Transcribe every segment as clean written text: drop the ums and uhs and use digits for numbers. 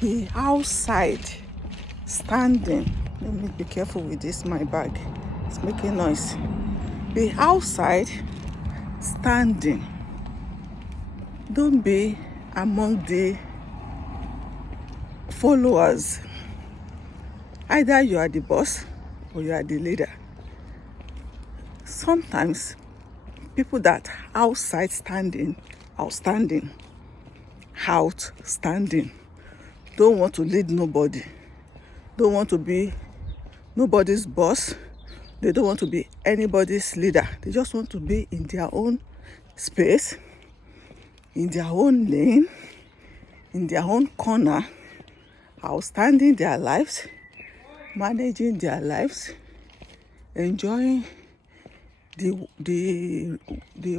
Be outside standing. Let me be careful with this, my bag. It's making noise. Be outside standing. Don't be among the followers. Either you are the boss or you are the leader. Sometimes people that outstanding, don't want to lead nobody, don't want to be nobody's boss. They don't want to be anybody's leader. They just want to be in their own space, in their own lane, in their own corner, outstanding their lives, managing their lives, enjoying the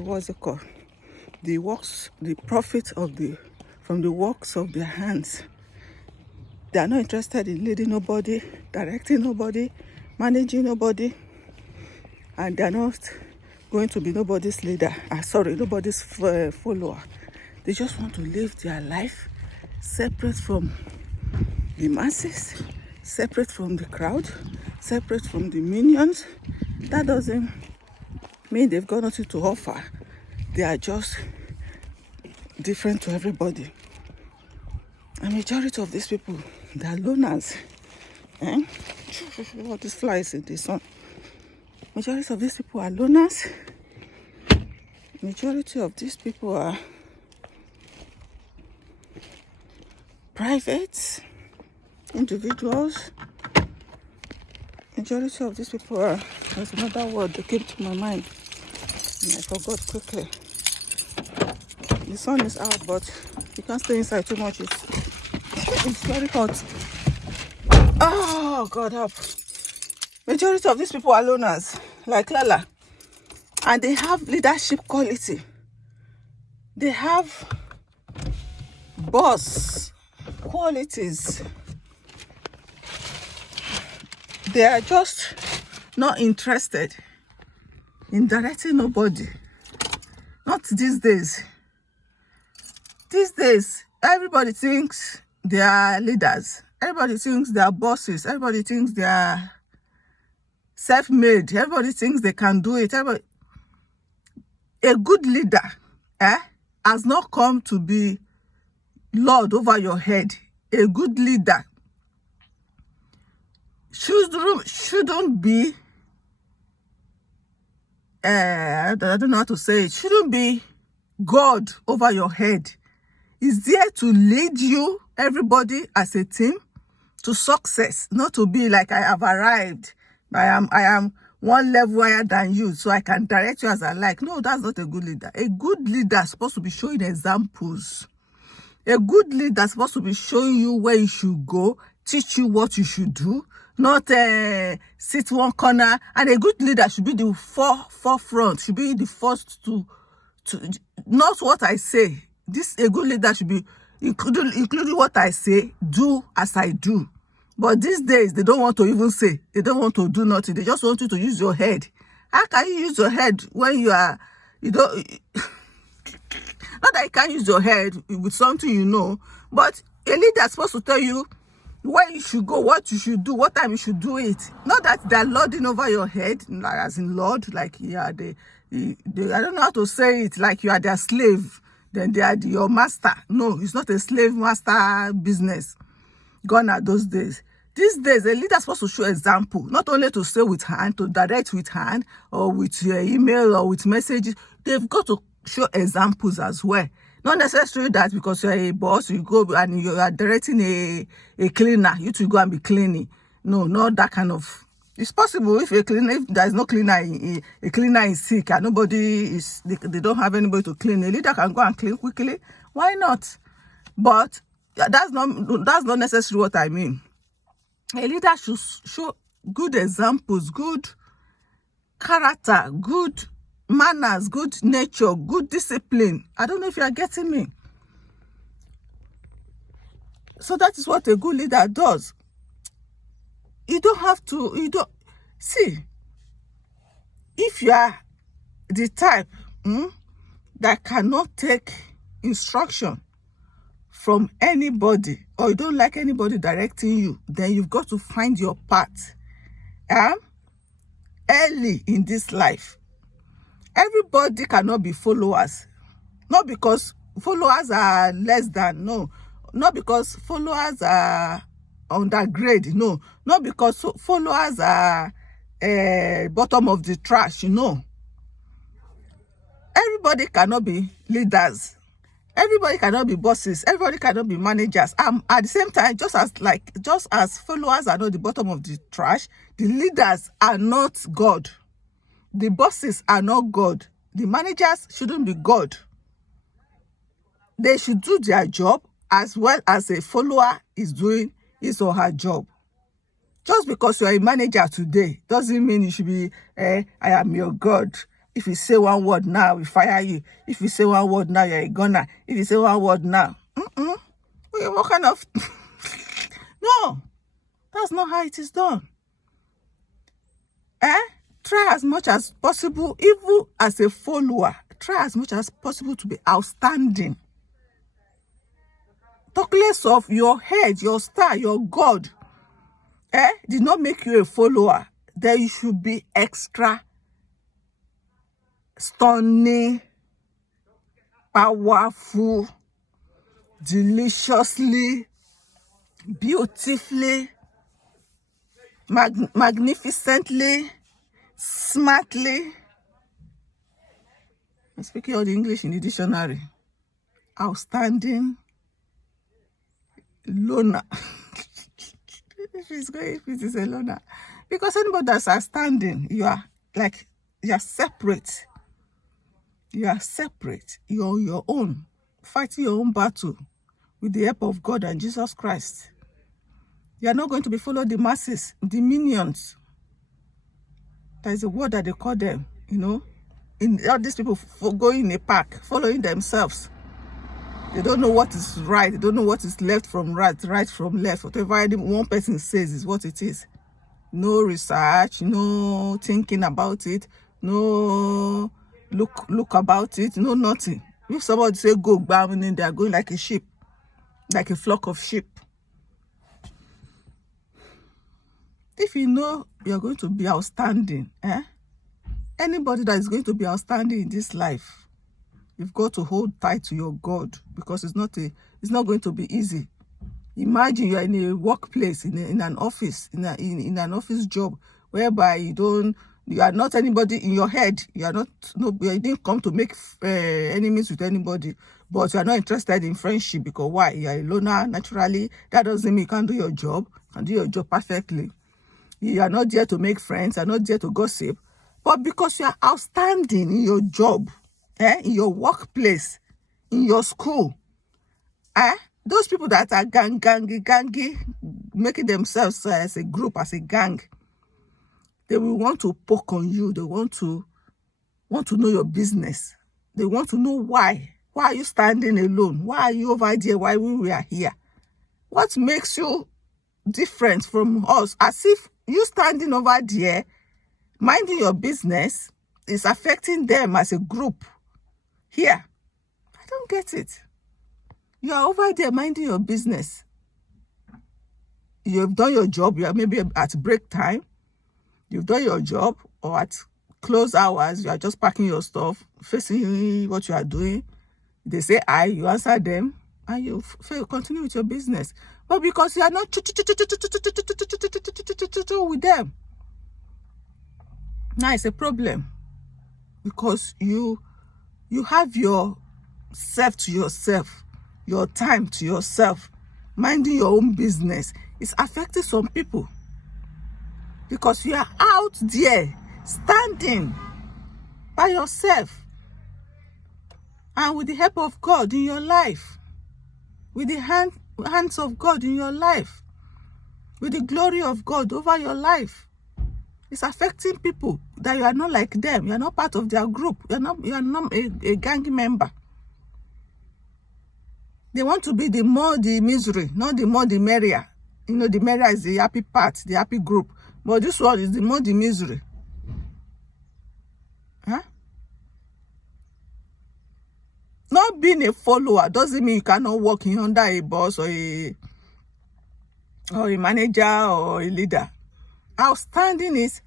what's it called? The works, the profit from the works of their hands. They are not interested in leading nobody, directing nobody, managing nobody, and they are not going to be nobody's leader. Nobody's follower. They just want to live their life separate from the masses, separate from the crowd, separate from the minions. That doesn't mean they've got nothing to offer. They are just different to everybody. A majority of these people, they are loners. All these flies in the sun. Majority of these people are loners. Majority of these people are private individuals. Majority of these people are, there's another word that came to my mind and I forgot quickly. The sun is out, but you can't stay inside too much. It's very hot. Oh, God help. Majority of these people are loners, like Lala. And they have leadership quality. They have boss qualities. They are just not interested in directing nobody. Not these days. These days, everybody thinks they are leaders. Everybody thinks they are bosses. Everybody thinks they are self-made. Everybody thinks they can do it. A good leader has not come to be Lord over your head. A good leader shouldn't be, I don't know how to say it, shouldn't be God over your head. He's there to lead you, everybody as a team, to success, not to be like I have arrived. I am one level higher than you, so I can direct you as I like. No, that's not a good leader. A good leader is supposed to be showing examples. A good leader is supposed to be showing you where you should go, teach you what you should do, not sit one corner. And a good leader should be the forefront, should be the first to not what I say. A good leader should be including what I say, do as I do. But these days, they don't want to even say. They don't want to do nothing. They just want you to use your head. How can you use your head when you don't... Not that you can't use your head with something you know, but a leader is supposed to tell you where you should go, what you should do, what time you should do it. Not that they're lording over your head, like as in Lord, like I don't know how to say it, like you are their slave, then they are your master. No, it's not a slave master business. Gone are those days. These days, a leader is supposed to show example, not only to say with hand, to direct with hand, or with email, or with messages. They've got to show examples as well. Not necessarily that because you're a boss, you go and you are directing a cleaner, you to go and be cleaning. No, not that kind of... It's possible if if there is no cleaner, a cleaner is sick and they don't have anybody to clean. A leader can go and clean quickly. Why not? But that's not necessarily what I mean. A leader should show good examples, good character, good manners, good nature, good discipline. I don't know if you are getting me. So that is what a good leader does. You don't have to, see, if you are the type that cannot take instruction from anybody, or you don't like anybody directing you, then you've got to find your path early in this life. Everybody cannot be followers. Not because followers are less than, no. Not because followers are undergrade, no. Not because followers are bottom of the trash, no. Everybody cannot be leaders. Everybody cannot be bosses. Everybody cannot be managers. At the same time, just as followers are not the bottom of the trash, the leaders are not God. The bosses are not God. The managers shouldn't be God. They should do their job as well as a follower is doing his or her job. Just because you are a manager today doesn't mean you should be, I am your God. If you say one word now, we fire you. If you say one word now, you're a gunner. If you say one word now, what kind of... No, that's not how it is done. Try as much as possible, even as a follower, try as much as possible to be outstanding. Talk less of your head, your star, your God. Did not make you a follower. Then you should be extra stunning, powerful, deliciously, beautifully, magnificently, smartly. I'm speaking all the English in the dictionary. Outstanding, loner. if it is a loner. Because anybody that's outstanding, you are separate. You are separate. You're on your own, fighting your own battle with the help of God and Jesus Christ. You are not going to be following the masses, the minions. That is a word that they call them, In all these people going in a park, following themselves. They don't know what is right. They don't know what is left from right from left. Whatever one person says is what it is. No research, no thinking about it, no look about it, no nothing. If somebody say go, bam, they are going like a sheep, like a flock of sheep. If you know you're going to be outstanding, anybody that is going to be outstanding in this life, you've got to hold tight to your God, because it's not going to be easy. Imagine you are in a workplace, in an office, in an office job, whereby you are not anybody in your head. You didn't come to make enemies with anybody, but you are not interested in friendship. Because why? You are a loner naturally. That doesn't mean you can't do your job. You can do your job perfectly. You are not there to make friends. You are not there to gossip. But because you are outstanding in your job, in your workplace, in your school, those people that are gangy, making themselves as a group, as a gang, they will want to poke on you. They want to know your business. They want to know why. Why are you standing alone? Why are you over there? Why we are here? What makes you different from us? As if you standing over there, minding your business, is affecting them as a group. Here, I don't get it. You are over there minding your business. You've done your job. You are maybe at break time. You've done your job, or at close hours, you are just packing your stuff, facing what you are doing. They say hi, you answer them, and you continue with your business. But because you are not with them, now it's a problem. Because you have yourself to yourself, your time to yourself, minding your own business. It's affecting some people. Because you are out there, standing by yourself. And with the help of God in your life, with the hands of God in your life, with the glory of God over your life, it's affecting people that you are not like them. You are not part of their group. You are not a gang member. They want to be the more the misery, not the more the merrier. The merrier is the happy part, the happy group. But this one is the more the misery. Not being a follower doesn't mean you cannot work in under a boss or a manager or a leader. Outstanding is,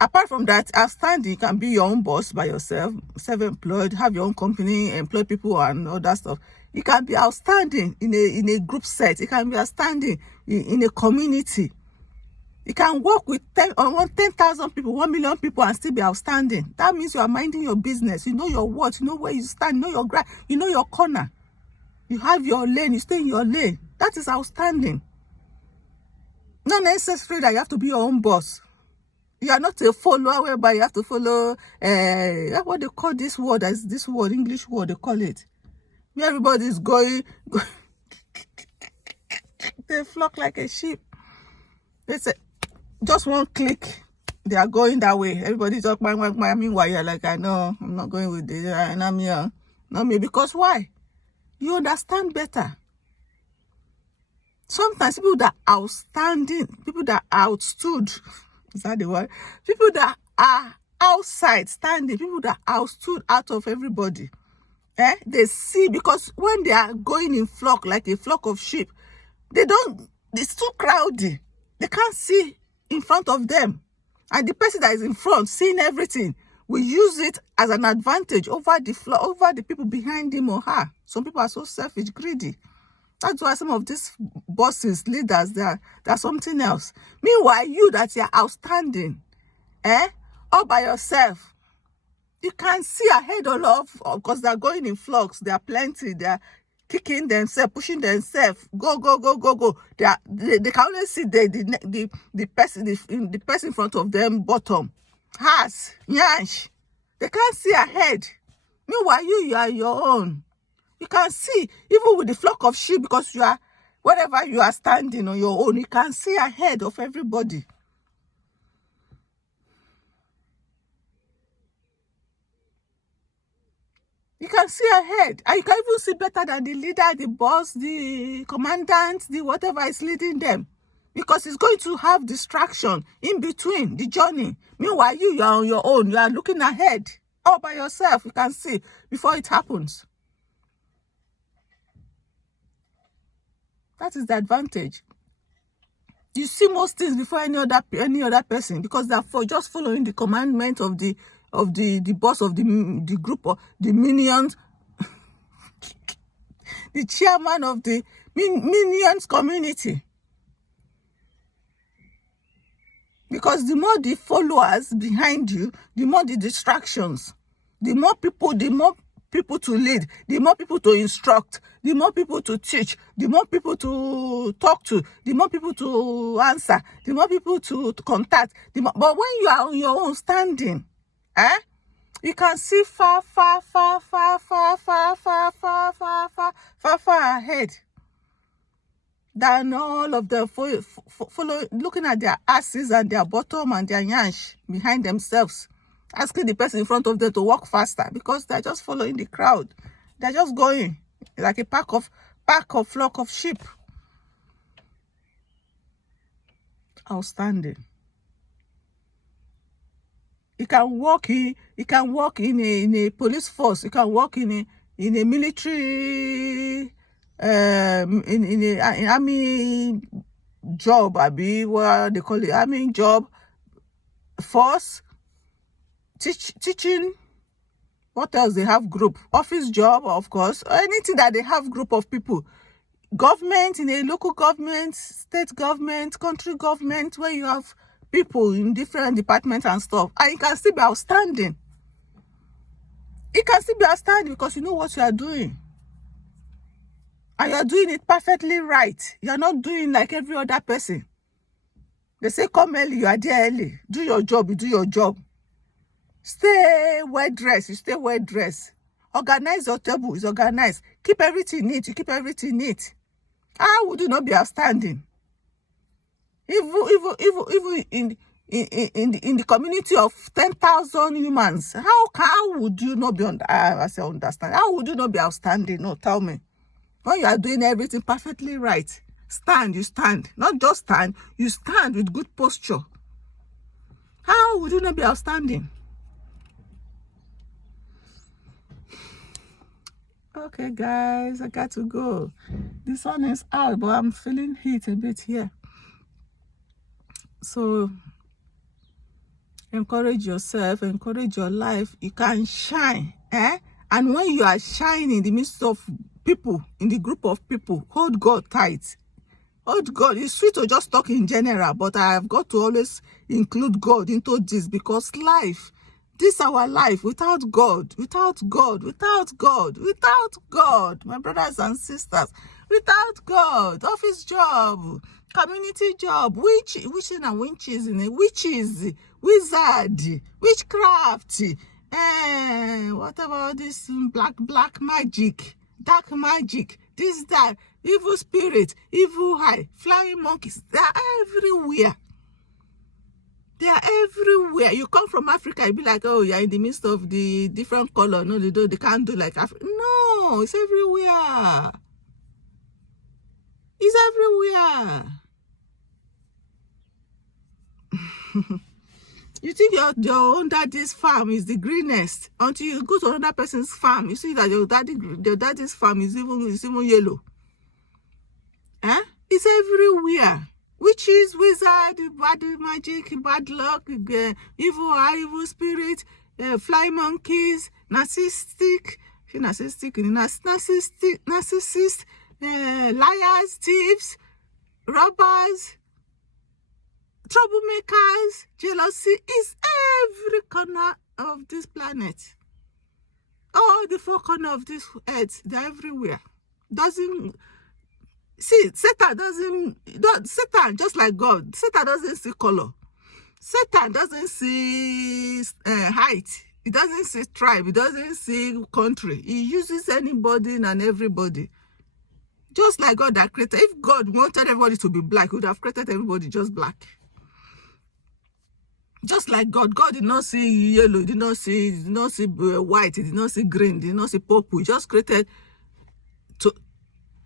apart from that, outstanding, you can be your own boss by yourself, self-employed, have your own company, employ people and all that stuff. You can be outstanding in a group set. You can be outstanding in a community. You can work with 10,000 people, 1 million people and still be outstanding. That means you are minding your business. You know your worth. You know where you stand. You know your ground. You know your corner. You have your lane. You stay in your lane. That is outstanding. Not necessary that you have to be your own boss. You are not a follower whereby you have to follow what they call this word, as this word, English word, they call it. Where everybody is going, they flock like a sheep. They say, just one click, they are going that way. Everybody just meanwhile you're like, I know, I'm not going with this, and I'm here. Not me, because why? You understand better. Sometimes people that are outstanding, people that are outstood, is that the word? People that are outside standing, people that are outstood out of everybody. They see, because when they are going in flock, like a flock of sheep, it's too crowded. They can't see in front of them. And the person that is in front, seeing everything, will use it as an advantage over the people behind him or her. Some people are so selfish, greedy. That's why some of these bosses, leaders, they're something else. Meanwhile, you that you're outstanding, all by yourself, you can see ahead of, because they're going in flocks, there are plenty, they're kicking themselves, pushing themselves, go. They can only see the person in front of them, bottom, has, yansh. They can't see ahead. Meanwhile, you are your own. You can see, even with the flock of sheep, because you are, wherever you are standing on your own, you can see ahead of everybody. You can see ahead, and you can even see better than the leader, the boss, the commandant, the whatever is leading them, because it's going to have distraction in between the journey. Meanwhile, you are on your own. You are looking ahead, all by yourself. You can see before it happens. That is the advantage. You see most things before any other person, because they're just following the commandment of the boss of the group, or the minions, the chairman of the minions community. Because the more the followers behind you, the more the distractions, the more people to lead, the more people to instruct, the more people to teach, the more people to talk to, the more people to answer, the more people to contact. But when you are on your own standing, you can see far ahead than all of them follow, looking at their asses and their bottom and their yansh behind themselves, asking the person in front of them to walk faster, because they're just following the crowd. They're just going like a pack of flock of sheep. Outstanding. You can work in a police force. You can work in a military, in an army job, what they call it, army job, force, teaching. What else they have? Group, office job, of course, anything that they have group of people. Government, in a local government, state government, country government, where you have people in different departments and stuff, and you can still be outstanding. You can still be outstanding because you know what you are doing, and you are doing it perfectly right. You are not doing like every other person. They say come early, you are there early. Do your job, you do your job. Stay well dressed, you stay well dressed. Organize your table, is organized. Keep everything neat, you keep everything neat. How would you not be outstanding? Even in the community of 10,000 humans, how would you not be understand? How would you not be outstanding? No, tell me. When you are doing everything perfectly right, you stand. Not just stand, you stand with good posture. How would you not be outstanding? Okay, guys, I got to go. The sun is out, but I'm feeling heat a bit here. So encourage yourself, encourage your life. You can shine, eh? And when you are shining in the midst of people, in the group of people, hold God tight. Hold God. It's sweet to just talk in general, but I have got to always include God into this, because life, this our life, without God, without God, without God, without God, my brothers and sisters, without God, office job, community job, witching and witches, witches, wizard, witchcraft, what about this black magic, dark magic, this, that, evil spirit, evil eye, flying monkeys, they are everywhere. They are everywhere. You come from Africa, you be like, oh, you're in the midst of the different color. No, they can't do like Africa. No, it's everywhere. It's everywhere. You think your own daddy's farm is the greenest until you go to another person's farm. You see that your daddy's farm is even yellow. Eh? It's everywhere. Witches, wizard, bad magic, bad luck, evil eye, evil spirit, fly monkeys, narcissist, liars, thieves, robbers, troublemakers, jealousy is every corner of this planet. All the four corners of this earth, they're everywhere. Satan just like God, Satan doesn't see color. Satan doesn't see height. He doesn't see tribe. He doesn't see country. He uses anybody and everybody. Just like God that created. If God wanted everybody to be black, he would have created everybody just black. Just like God did not see yellow, he did not see white, he did not see green, he did not see purple. He just created to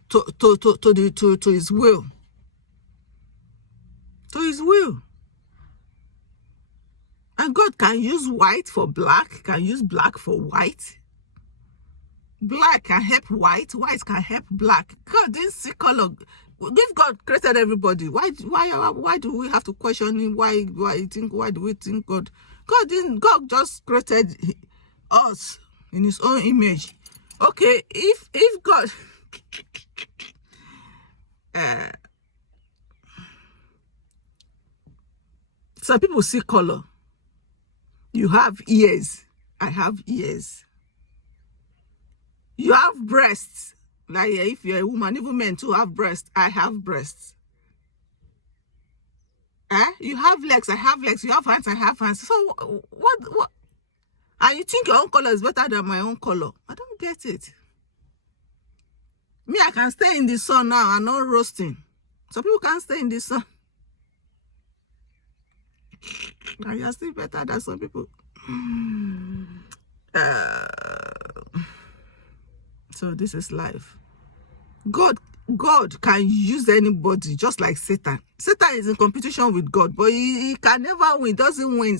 his will. To his will. And God can use white for black, can use black for white. Black can help white can help black. God didn't see color. If God created everybody, why do we have to question him? Why do we think God just created us in his own image? Okay, if God some people see color. You have ears, I have ears. You have breasts. Like if you're a woman, even men too have breasts. I have breasts. You have legs, I have legs. You have hands, I have hands. So what? And you think your own color is better than my own color? I don't get it. Me, I can stay in the sun now and not roasting. Some people can't stay in the sun. And you're still better than some people. So this is life. God can use anybody, just like Satan. Satan is in competition with God, but he can never win. Doesn't win.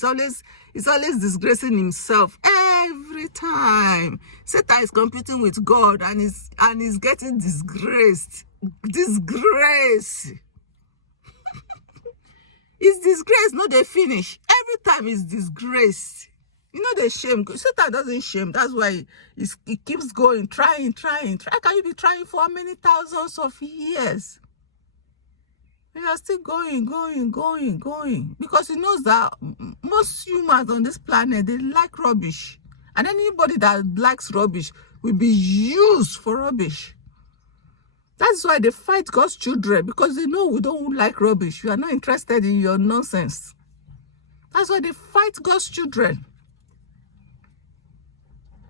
He's always disgracing himself every time. Satan is competing with God and is getting disgraced. Disgrace. It's disgrace, not they finish. Every time it's disgrace. You know they shame. Satan doesn't shame. That's why he keeps going, trying. Can you be trying for how many thousands of years? You are still going. Because he knows that most humans on this planet, they like rubbish. And anybody that likes rubbish will be used for rubbish. That's why they fight God's children, because they know we don't like rubbish. We are not interested in your nonsense. That's why they fight God's children.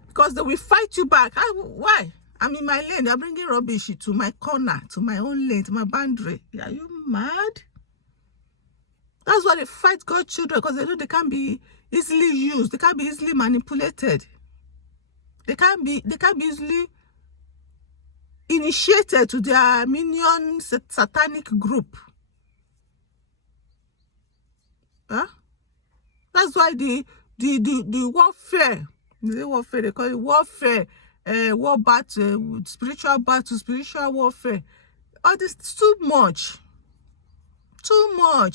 Because they will fight you back. Why? I'm in my lane. They're bringing rubbish to my corner, to my own lane, to my boundary. Are you mad? That's why they fight God's children, because they know they can't be easily used. They can't be easily manipulated. They can't be easily initiated to their minion satanic group. That's why the warfare, they call it warfare, war battle, spiritual warfare. All this is too much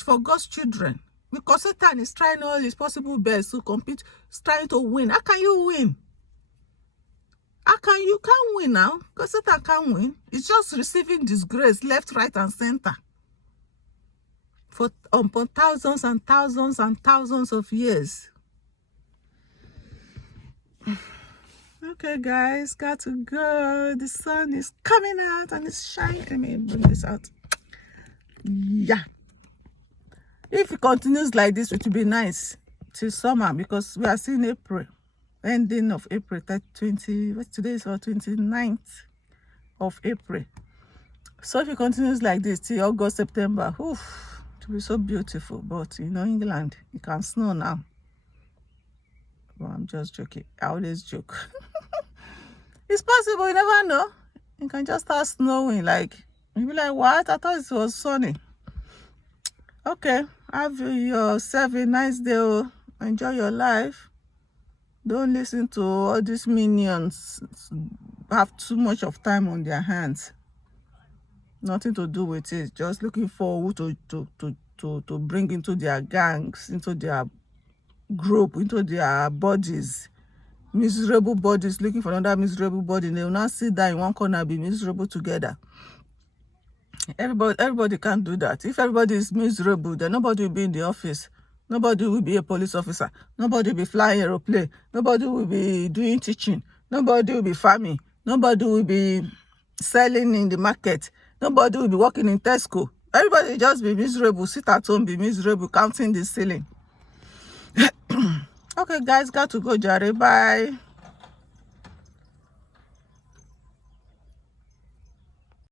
for God's children, because Satan is trying all his possible best to compete, trying to win. How can you win? You can't win now, because Satan can't win. It's just receiving disgrace left, right, and center for upon thousands and thousands and thousands of years. Okay, guys, got to go. The sun is coming out and it's shining. Let me bring this out. Yeah. If it continues like this, it will be nice till summer, because we are seeing April, ending of April, 20, what's today is 29th of April. So if it continues like this till August, September, oof, it will be so beautiful. But you know, England, it can snow now. Well, I'm just joking. I always joke. It's possible, you never know. It can just start snowing. Like, you'll be like, what? I thought it was sunny. Okay, have yourself a nice day. Enjoy your life. Don't listen to all these minions. Have too much of time on their hands. Nothing to do with it. Just looking for who to bring into their gangs, into their group, into their bodies. Miserable bodies looking for another miserable body. They will not sit down in one corner and be miserable together. Everybody can't do that. If everybody is miserable, then nobody will be in the office. Nobody will be a police officer. Nobody will be flying aeroplane. Nobody will be doing teaching. Nobody will be farming. Nobody will be selling in the market. Nobody will be working in Tesco. Everybody will just be miserable, sit at home, be miserable, counting the ceiling. Okay, guys, got to go, Jare. Bye.